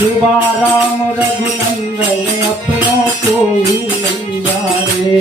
शिवा राम रघुनंदन अपनों को नहीं जाने।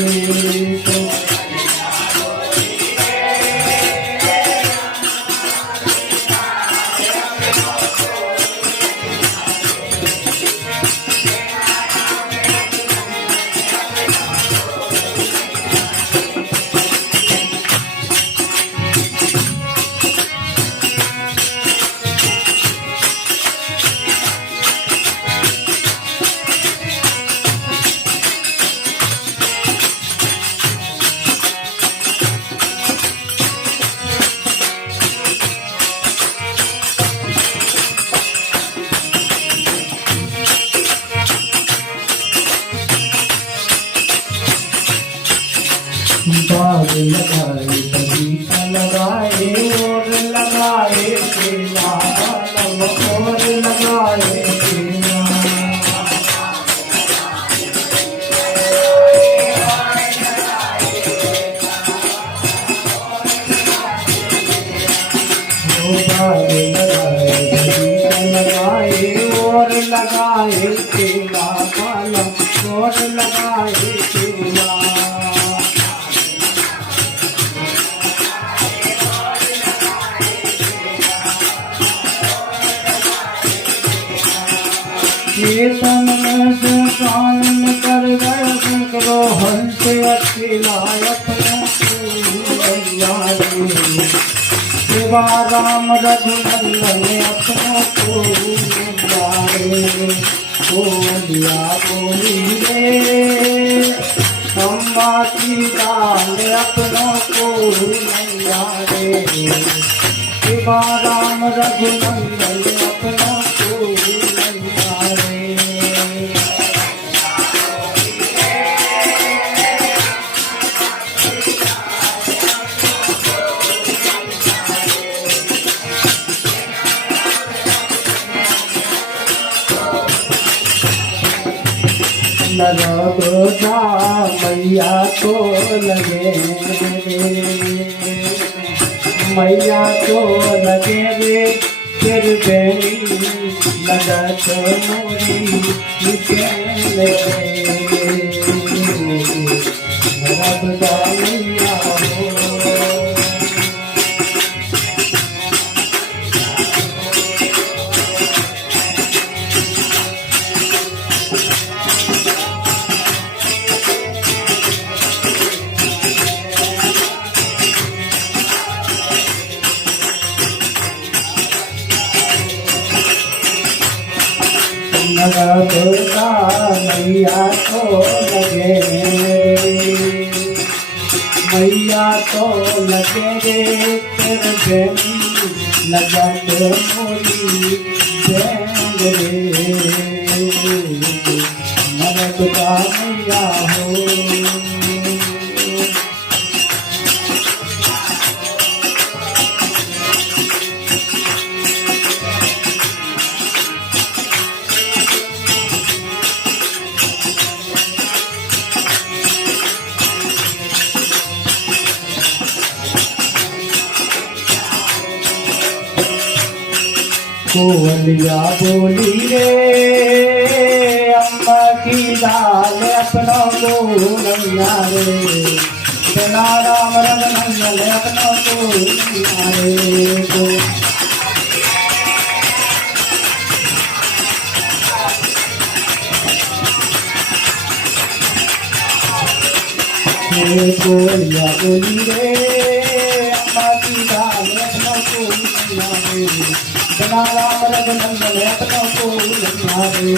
बाग लगाए बगीचा लगाए और लगाए केला और लगाए केला। बाग लगाए बगीचा लगाए और लगाए केला और लगाए केला। कीर्तन में पालन कर गए करो हंस अकेला अपनों को। शिवा राम रघुनंदन अपनों को बोलिया बोली रे अम्बा की दाल अपनों को नैया रे। शिवा राम रघुनंदन अपनों को नैया रे। नरोदा मैया को लगे मैया को लगे रे फिर बेरी लगत मोरी निकले नरोदा मैया हो। नरोदा मैया को लगे मैया को लगे रे फिर बेरी लगत मोरी रे नरोदा मैया हो। बोलिया बोली रे अम्बा की दाल अपनों को नैया रे। बिना राम रघुनंदन अपनों को नैया रे। बोलिया बोली रे अम्बा की दाल अपनों को नैया रे। बिना राम रघुनंदन अपनों को नैया रे।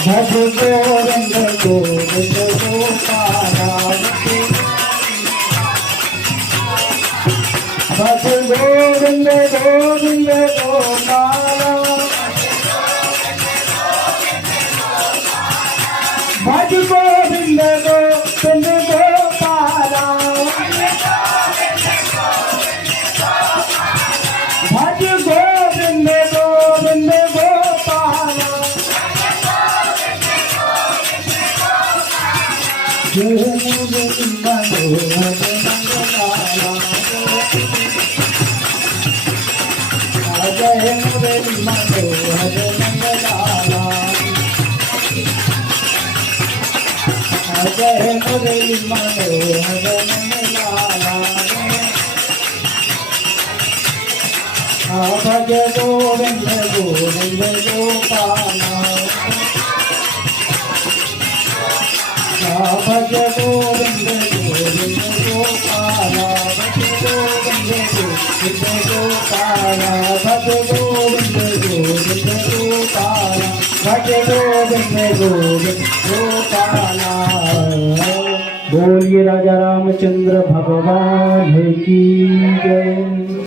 भज गोविंद गोविंद गोपाला भज गोविंद गोविंद गोपाला भज गोविंद गोविंद गोपाला भज गोविंद गोविंद गोपाला जय मुरली मनोहर मंगलाला जय मुरली मनोहर मंगलाला जय मुरली मनोहर मंगलाला भज गोविंद गोविंद गोपाला भज गोविंद गोविंद गोपाला भज गोविंद गोविंद गोपाला भज गोविंद गोविंद गोपाला भज गोविंद गोविंद गोपाला। बोलिए राजा रामचंद्र भगवान की जय।